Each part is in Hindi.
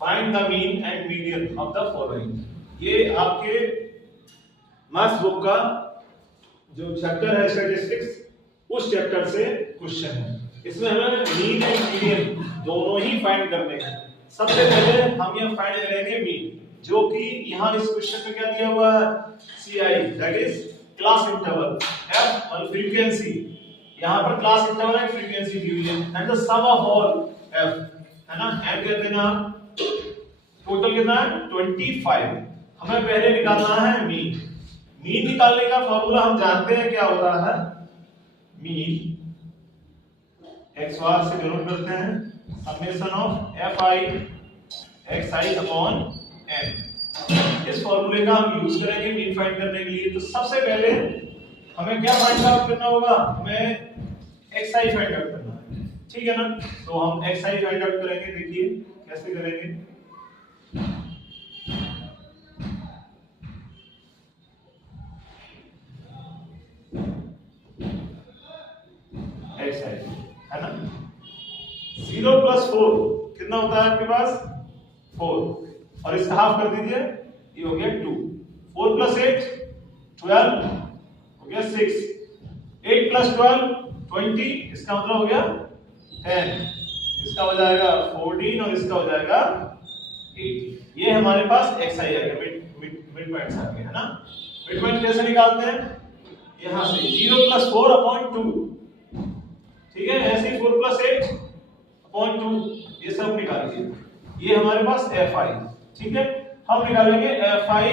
Find the mean and median of the following. ये आपके मैथ्स बुक का जो चैप्टर है स्टैटिस्टिक्स, उस चैप्टर से क्वेश्चन है। इसमें हमें मीन एंड मीडियन दोनों ही फाइंड करने हैं। सबसे पहले हम यह फाइंड करेंगे मीन, जो कि यहाँ इस क्वेश्चन में क्या दिया हुआ है, CI that is class interval, F और फ्रीक्वेंसी, यहाँ पर क्लास इंटरवल है, frequency division and the sum of all F है ना। M कहते हैं ना, टोटल कितना है 25। हमें पहले निकालना है मीन। मीन निकालने का फॉर्मूला हम जानते हैं क्या होता है, मीन x बार से डिनोट करते हैं summation of fi xi upon n। इस फॉर्मूले का हम यूज करेंगे मीन फाइंड करने के लिए। तो सबसे पहले हमें क्या फाइंड आउट करना होगा, हमें xi फाइंड आउट करना है, ठीक है ना। तो हम xi फाइंड आउट करेंगे, देखिए कैसे करेंगे। xi है ना, 0 + 4 कितना होता है आपके पास 4, और इसका हाफ कर दीजिए, ये हो गया 2। 4 + 8 12 हो गया 6, 8 + 12 20, इसका मतलब हो गया 10, इसका हो जाएगा 14 और इसका हो जाएगा 8। ये हमारे पास xi आ गया, मिड पॉइंट्स आ गए है ना। मिड पॉइंट कैसे निकालते हैं, यहां से 0 + 4/2, ठीक है। ऐसे ही 4 + 8/2, ये सब निकालिए। ये हमारे पास fi, ठीक है। हम निकालेंगे fi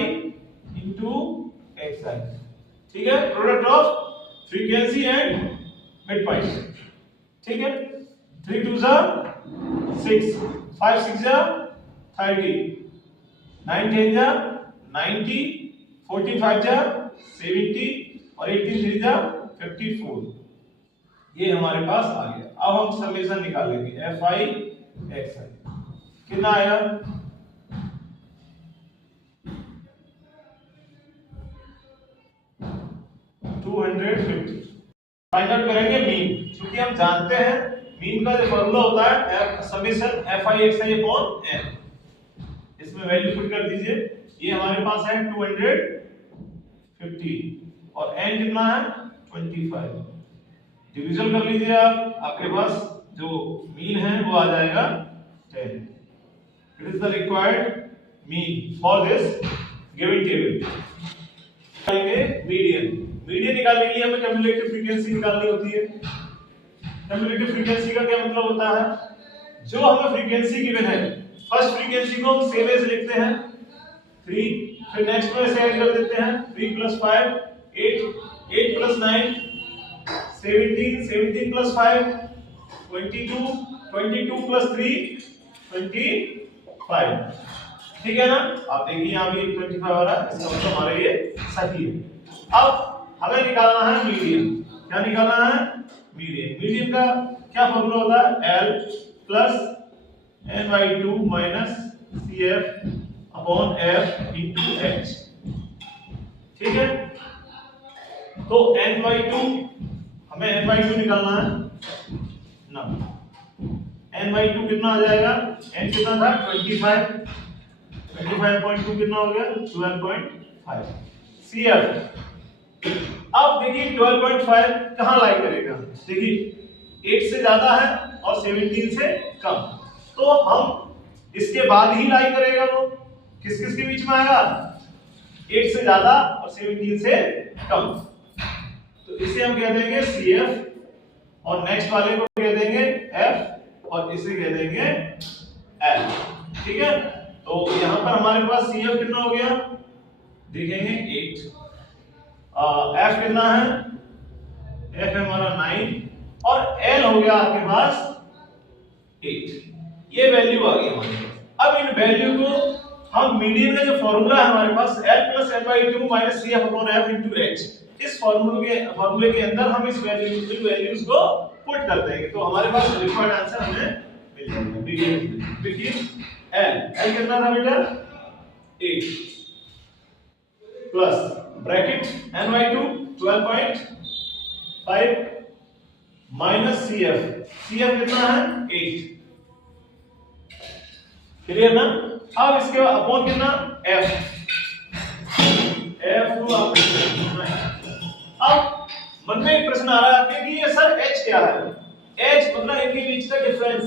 into xi, ठीक है, product of frequency and mid point, ठीक है। 3 2 6, 5 6 30, 9 10 90, 14 5 70 और 18 3 54। ये हमारे पास आ गया। अब हम समेशन निकालेंगे fi xi, कितना आया, फाइंड आउट करेंगे मीन, क्योंकि हम जानते हैं मीन का जो फॉर्मूला होता है summation fi xi upon n। इसमें वैल्यू पुट कर दीजिए। ये हमारे पास है 250 और n कितना है 25। डिवीजन कर लीजिए आप, आपके पास जो मीन है वो आ जाएगा 10। It is the required mean for this given table. Median, median निकालने के लिए हमें क्यूमुलेटिव फ्रीक्वेंसी निकालनी होती है। क्यूमुलेटिव फ्रीक्वेंसी का क्या मतलब होता है, जो हमें फ्रीक्वेंसी गिवन है, फर्स्ट फ्रीक्वेंसी को हम सेम एज लिखते हैं 3, फिर नेक्स्ट में से ऐड कर देते हैं 3 + 5 8, 8 + 9 17, 17 + 5 22, 22 + 3 25, ठीक है ना। आप देखिए यहां भी 25 आ रहा है, इसका मतलब हमारा ये सही है। अब हमें निकालना है मीडियन। क्या निकालना है, मीडियन। मीडियन का क्या फॉर्मूला होता है, L + n/2 - CF upon F into H, ठीक है। तो n/2 हमें n/2 निकालना है ना। n/2 कितना आ जाएगा, n कितना था 25, 25.2 कितना हो गया 12.5 CF। अब देखिए 12.5 कहां लाई करेगा, देखिए 8 से ज्यादा है और 17 से कम, तो हम इसके बाद ही लाई करेगा। वो किस किस के बीच में आएगा, 8 से ज्यादा और 17 से कम। तो इसे हम कह देंगे CF और नेक्स्ट वाले को कह देंगे F और इसे कह देंगे L, ठीक है। तो यहां पर हमारे पास CF कितना हो गया, देखेंगे 8, F कितना है, F है हमारा 9 और L हो गया आपके पास 8। ये वैल्यू आ गई हमारे पास। अब इन वैल्यू को हम मीडियन का जो फॉर्मूला है हमारे पास L + n/2 - CF upon F into H, इस फॉर्मूले के अंदर हम इस वैल्यूज को पुट कर देंगे, तो हमारे पास रिक्वायर्ड आंसर हमें मिल जाएगा मीडियन। देखिए L कितना था बेटा 8 plus bracket n/2 12.5 minus CF कितना है 8, क्लियर ना? अब इसके बाद अपॉन कितना f टू अब मन में एक प्रश्न आ रहा है आपके कि ये सर h क्या है? h मतलब इनके बीच का डिफरेंस,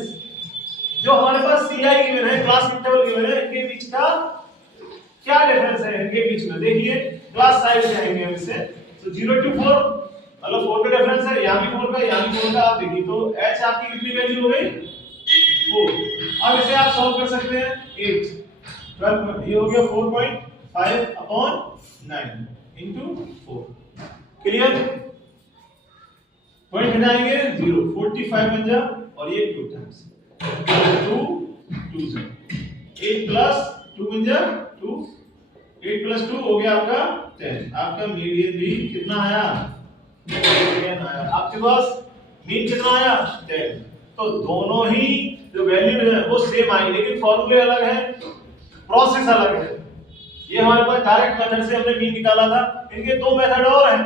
जो हमारे पास ci गिवन है, क्लास इंटरवल गिवन है, इनके बीच का क्या डिफरेंस है इनके बीच में? देखिए क्लास साइज जाएंगे हम इससे, तो 0 to 4 मतलब 4 का डिफरेंस है, यहां भी 4 का, यहां भी 4 का। आप देखिए तो h आपकी कितनी वैल्यू हो गई 4। अब इसे आप सॉल्व कर सकते हैं 8 12 ये हो गया 4.5/9 into 4। क्लियर? पॉइंट हटाएंगे 0 45 बन जा और ये 2 टाइम्स 2 2 8 प्लस 2 बन जा 2 8 प्लस 2 हो गया आपका 10। आपका मीडियन भी कितना आया? मीडियन आया। आपके पास मीन कितना आया 10। तो दोनों ही जो वैल्यू है वो सेम आई, लेकिन फॉर्मूले अलग है, प्रोसेस अलग है। ये हमारे पास डायरेक्ट मेथड से हमने मीन निकाला था, इनके दो मेथड और हैं,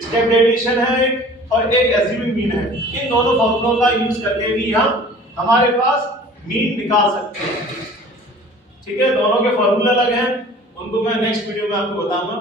स्टेप डेविएशन है एक और एक एज्यूमिंग मीन है। इन दोनों फॉर्मूलों का यूज करके भी हम हमारे पास मीन निकाल सकते हैं। ठीक है, दोनों के फॉर्मूले अलग हैं, उनको मैं नेक्स्ट वीडियो में आपको बताऊंगा।